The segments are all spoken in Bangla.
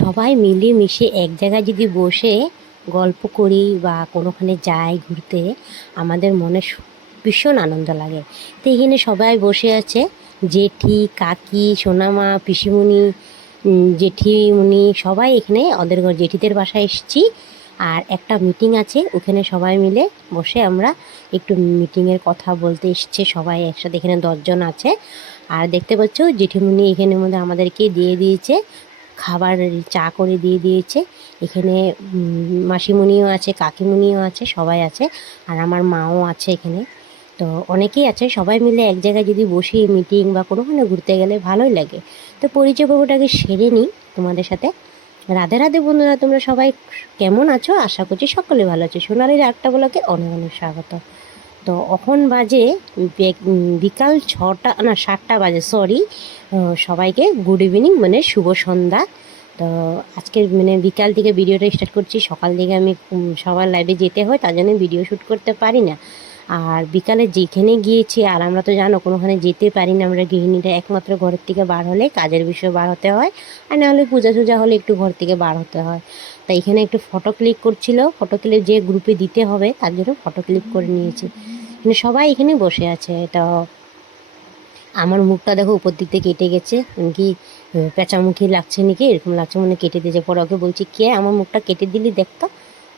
সবাই মিলে মিশে এক জায়গায় যদি বসে গল্প করি বা কোনোখানে যাই ঘুরতে, আমাদের মনে ভীষণ আনন্দ লাগে। তো এখানে সবাই বসে আছে, জেঠি, কাকি, সোনামা, পিসিমণি জেঠিমণি, সবাই এখানে ওদের ঘর, জেঠিদের বাসায় এসেছি। আর একটা মিটিং আছে, ওখানে সবাই মিলে বসে আমরা একটু মিটিংয়ের কথা বলতে এসছে, সবাই একসাথে এখানে দশজন আছে। আর দেখতে পাচ্ছ, জেঠিমণি এখানের মধ্যে আমাদেরকে দিয়ে দিয়েছে। খাবার চা করে দিয়ে দিয়েছে। এখানে মাসিমণিও আছে, কাকিমণিও আছে, সবাই আছে, আর আমার মাও আছে এখানে। তো অনেকেই আছে, সবাই মিলে এক জায়গায় যদি বসি মিটিং বা কোনোখানে ঘুরতে গেলে ভালোই লাগে। তো পরিচয় পর্বটাকে সেরে নিই তোমাদের সাথে। রাধে রাধে বন্ধুরা, তোমরা সবাই কেমন আছো? আশা করছি সকলে ভালো আছো। সোনালির আটটা বলাকে অনেক অনেক স্বাগত। তো এখন বাজে বিকাল ছটা, না, সাতটা বাজে সরি সবাইকে গুড ইভিনিং মানে শুভ সন্ধ্যা। তো আজকে মানে বিকাল থেকে ভিডিওটা স্টার্ট করছি। সকাল থেকে আমি সবার লাইভে যেতে হয়, তার জন্য ভিডিও শ্যুট করতে পারি না। আর বিকালে যেখানে গিয়েছি, আর আমরা তো জানো, কোনোখানে যেতে পারি না, আমরা গৃহিণীরা একমাত্র ঘরের থেকে বার হলে কাজের বিষয়ে বার হতে হয়। আর নাহলে পূজা টুজা হলে একটু ঘর থেকে বার হতে হয়। তাই এখানে একটু ফটো ক্লিক করছিল। ফটো ক্লিক যে গ্রুপে দিতে হবে, তার জন্য ফটো ক্লিক করে নিয়েছি। মানে সবাই এখানে বসে আছে, এটা আমার মুখটা দেখো উপর দিক থেকে কেটে গেছে, আমি কি পেঁচামুখি লাগছে নাকি, এরকম লাগছে মানে কেটে দিয়েছে। পরে ওকে বলছি, কে আমার মুখটা কেটে দিলি দেখতো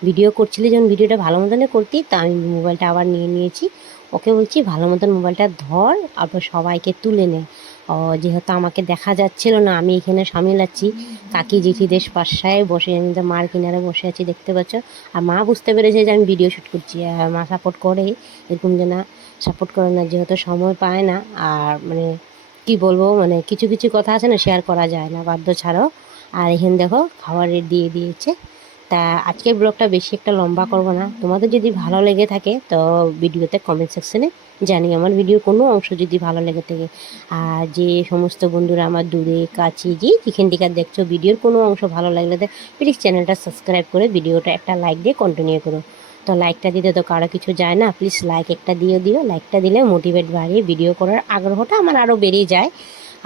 ভিডিও করছিলি, যখন ভিডিওটা ভালো মতনে করতি, তা আমি মোবাইলটা আবার নিয়ে নিয়েছি। ওকে বলছি, ভালো মতন মোবাইলটা ধর, আবার সবাইকে তুলে নে। যেহেতু আমাকে দেখা যাচ্ছিল না, আমি এখানে সামিল আছি। কাকি জেঠিদের পাশায় বসে, আমি তো মার কিনারে বসে আছি, দেখতে পাচ্ছ? আর মা বুঝতে পেরেছে যে আমি ভিডিও শ্যুট করছি। আর মা সাপোর্ট করে, এরকম যে না সাপোর্ট করে না, যেহেতু সময় পায় না, আর মানে কি বলব মানে কিছু কিছু কথা আছে না শেয়ার করা যায় না, বাধ্য ছাড়াও। আর এখানে দেখো, খাবারের দিয়ে দিয়েছে। তা আজকের ব্লগটা বেশি একটা লম্বা করব না। তোমাদের যদি ভালো লেগে থাকে, তো ভিডিওতে কমেন্ট সেকশনে জানি আমার ভিডিও কোনো অংশ যদি ভালো লেগে থাকে। আর যে সমস্ত বন্ধুরা আমার দূরে, কাছে যে যেখান থেকে দেখছ ভিডিওর কোনো অংশ ভালো লাগলে তো প্লিজ চ্যানেলটা সাবস্ক্রাইব করে ভিডিওটা একটা লাইক দিয়ে কন্টিনিউ করো। তো লাইকটা দিতে তো কারও কিছু যায় না প্লিজ লাইক একটা দিয়ে দিও। লাইকটা দিলে মোটিভেট বাড়িয়ে ভিডিও করার আগ্রহটা আমার আরও বেড়ে যায়।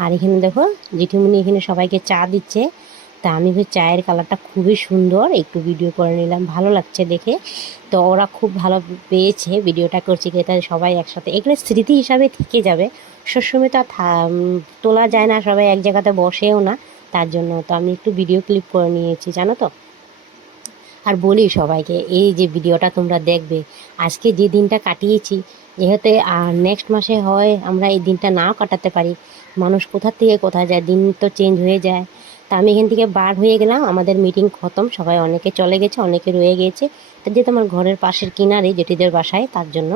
আর এখানে দেখো, জেঠিমুনি এখানে সবাইকে চা দিচ্ছে। তা আমি ওই চায়ের কালারটা খুবই সুন্দর, একটু ভিডিও করে নিলাম, ভালো লাগছে দেখে। তো ওরা খুব ভালো পেয়েছে ভিডিওটা করছে কি তাই সবাই একসাথে এগুলো স্মৃতি হিসাবে থেকে যাবে। সবসময় তো আর তোলা যায় না, সবাই এক জায়গাতে বসেও না, তার জন্য তো আমি একটু ভিডিও ক্লিপ করে নিয়েছি, জানো তো? আর বলি সবাইকে, এই যে ভিডিওটা তোমরা দেখবে, আজকে যে দিনটা কাটিয়েছি যেহেতু আর নেক্সট মাসে হয় আমরা এই দিনটা নাও কাটাতে পারি। মানুষ কোথা থেকে কোথায় যায়, দিন তো চেঞ্জ হয়ে যায়। তা আমি এখান থেকে বার হয়ে গেলাম। আমাদের মিটিং খতম। সবাই অনেকে চলে গেছে, অনেকে রয়ে গেছে। তো যেহেতু আমার ঘরের পাশের কিনারে জেঠিদের বাসায়, তার জন্য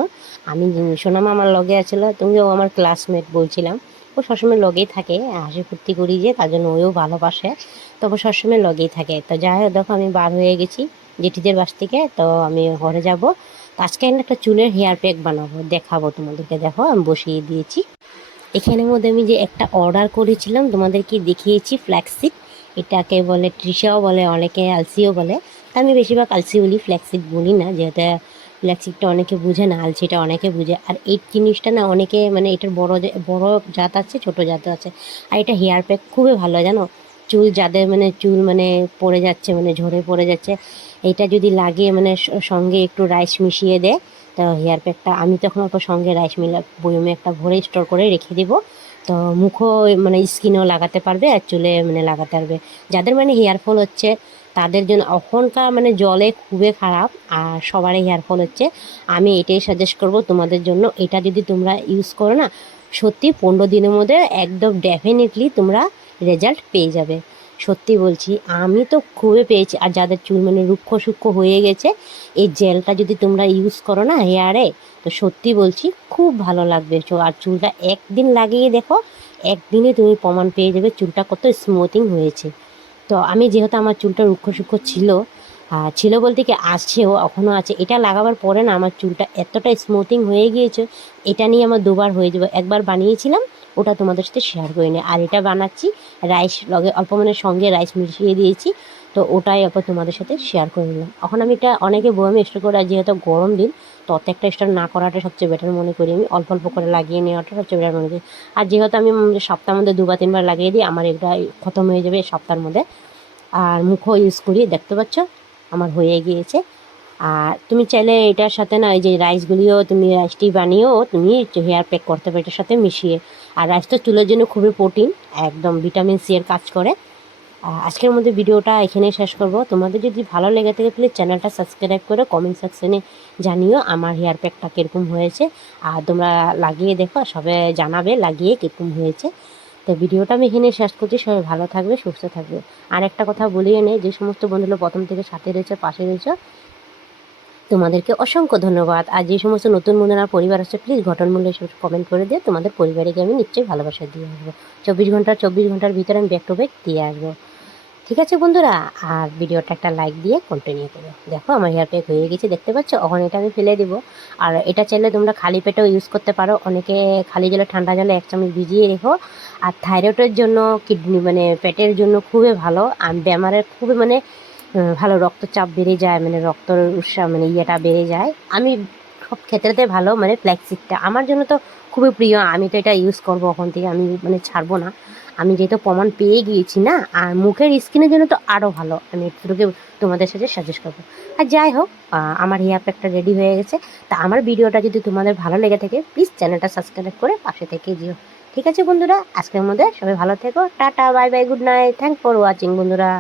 আমি সোনামা আমার লগে আছিল তুমিও আমার ক্লাসমেট বলছিলাম। ও সবসময় লগেই থাকে, হাসি ফুর্তি করি যে, তার জন্য ওও ভালোবাসে। তবে সবসময় লগেই থাকে। তো যাই হোক, দেখো আমি বার হয়ে গেছি জেঠিদের বাস থেকে, তো আমি ঘরে যাব। আজকে একটা চুলের হেয়ার প্যাক বানাবো, দেখাবো তোমাদেরকে। দেখো, আমি বসিয়ে দিয়েছি। এখানের মধ্যে আমি যে একটা অর্ডার করেছিলাম, তোমাদেরকে দেখিয়েছি ফ্ল্যাক্সিড এটাকে বলে ট্রিশাও বলে, অনেকে আলসিও বলে। তা আমি বেশিরভাগ আলসি বলি ফ্ল্যাক্সিড বলি না, যেহেতু ফ্ল্যাক্সিডটা অনেকে বুঝে না আলসিটা অনেকে বুঝে। আর এই জিনিসটা না অনেকে মানে এটার বড় বড় জাত আছে, ছোট জাত আছে। আর এটা হেয়ার প্যাক খুবই ভালো, জানো? চুল যাদের মানে চুল মানে পড়ে যাচ্ছে মানে ঝরে পড়ে যাচ্ছে এটা যদি লাগিয়ে মানে সঙ্গে একটু রাইস মিশিয়ে দেয় তো হেয়ার প্যাকটা, আমি তখন অল্প সঙ্গে রাইস মিলা, বয়মে একটা ভরে স্টোর করে রেখে দিব। তো মুখও মানে স্কিনও লাগাতে পারবে আর চুলে মানে লাগাতে পারবে। যাদের মানে হেয়ার ফল হচ্ছে, তাদের জন্য এখনকার মানে জলে খুবই খারাপ, আর সবারই হেয়ার ফল হচ্ছে। আমি এটাই সাজেস্ট করব তোমাদের জন্য, এটা যদি তোমরা ইউজ করো না, সত্যি পনেরো দিনের মধ্যে একদম ডেফিনেটলি তোমরা রেজাল্ট পেয়ে যাবে। সত্যি বলছি, আমি তো খুবই পেয়েছি। আর যাদের চুল মানে রুক্ষ সূক্ষ্ম হয়ে গেছে, এই জেলটা যদি তোমরা ইউজ করো না হেয়ারে তো সত্যি বলছি খুব ভালো লাগবে। আর চুলটা একদিন লাগিয়ে দেখো একদিনে তুমি প্রমাণ পেয়ে যাবে চুলটা কত স্মুথিং হয়েছে। তো আমি যেহেতু আমার চুলটা রুক্ষ সূক্ষ্ম ছিল ছিল বলতে কি আসছেও এখনও আছে, এটা লাগাবার পরে না আমার চুলটা এতটা স্মুথিং হয়ে গিয়েছে, এটা নিয়ে আমার দুবার হয়ে যাবে। একবার বানিয়েছিলাম ওটা তোমাদের সাথে শেয়ার করে নিই আর এটা বানাচ্ছি রাইস লগে, অল্প মানে সঙ্গে রাইস মিশিয়ে দিয়েছি। তো ওটাই অল্প তোমাদের সাথে শেয়ার করে নিলাম। এখন আমি এটা অনেকে বয়ামে স্টোর করে যেহেতু গরম দিন তত একটা স্টোর না করাটা সবচেয়ে বেটার মনে করি আমি। অল্প অল্প করে লাগিয়ে নেওয়াটা সবচেয়ে বেটার মনে করি। আর যেহেতু আমি সপ্তাহের মধ্যে দুবার, তিনবার লাগিয়ে দিই, আমার এটা খতম হয়ে যাবে সপ্তাহের মধ্যে। আর মুখও ইউজ করি, দেখতে পাচ্ছ? আমার হয়ে গিয়েছে। আর তুমি চাইলে এটার সাথে না, এই যে রাইসগুলিও তুমি রাইসটি বানিয়েও তুমি হেয়ার প্যাক করতে পারো, এটার সাথে মিশিয়ে। আর রাইস তো চুলের জন্য খুবই প্রোটিন একদম ভিটামিন সি এর কাজ করে। আজকের মধ্যে ভিডিওটা এখানে শেষ করব। তোমাদের যদি ভালো লেগে থাকে প্লিজ চ্যানেলটা সাবস্ক্রাইব করে কমেন্ট সেকশনে জানিও আমার হেয়ার প্যাকটা কীরকম হয়েছে। আর তোমরা লাগিয়ে দেখো, সবে জানাবে লাগিয়ে কীরকম হয়েছে। তো ভিডিওটা আমি এখানে শেষ করছি। সবাই ভালো থাকবে, সুস্থ থাকবে। আর একটা কথা বলিয়ে নেই, যে সমস্ত বন্ধুগুলো প্রথম থেকে সাথে রয়েছে, পাশে রয়েছে তোমাদেরকে অসংখ্য ধন্যবাদ। আর যে সমস্ত নতুন বন্ধুরা পরিবার আছে প্লিজ ঘটনমূল্য এসব কমেন্ট করে দিয়ে তোমাদের পরিবারকে আমি নিশ্চয়ই ভালোবাসা দিয়ে আসব। চব্বিশ ঘণ্টা, চব্বিশ ঘণ্টার ভিতরে আমি ব্যাক টু ব্যাক দিয়ে আসব। ঠিক আছে বন্ধুরা? আর ভিডিওটা একটা লাইক দিয়ে কন্টিনিউ করো। দেখো আমার হেয়ার প্যাক হয়ে গেছে, দেখতে পাচ্ছ? ওখানে এটা আমি ফেলে দেবো। আর এটা চাইলে তোমরা খালি পেটেও ইউজ করতে পারো। অনেকে খালি জলে, ঠান্ডা জলে এক চামচ ভিজিয়ে রেখো। আর থাইরয়েডের জন্য কিডনি মানে পেটের জন্য খুবই ভালো। আর ব্যামারের খুবই মানে ভালো রক্তচাপ বেড়ে যায় মানে রক্তর উৎসাহ মানে ইয়েটা বেড়ে যায়। আমি সব ক্ষেত্রেতে ভালো মানে ফ্ল্যাক্সিডটা আমার জন্য তো খুবই প্রিয়, আমি তো এটা ইউজ করব ওখান থেকে, আমি মানে ছাড়বো না। আমি যেহেতু প্রমাণ পেয়ে গিয়েছি না, আর মুখের স্কিনের জন্য তো আরও ভালো। আমি একটুকে তোমাদের সাথে সাজেস্ট করব। আর যাই হোক আমার হেয়ার প্যাকটা রেডি হয়ে গেছে। তা আমার ভিডিওটা যদি তোমাদের ভালো লেগে থাকে প্লিজ চ্যানেলটা সাবস্ক্রাইব করে পাশে থেকে যেও। ঠিক আছে বন্ধুরা, আজকের মধ্যে সবাই ভালো থেকো। Tata bye bye good night thank for watching বন্ধুরা।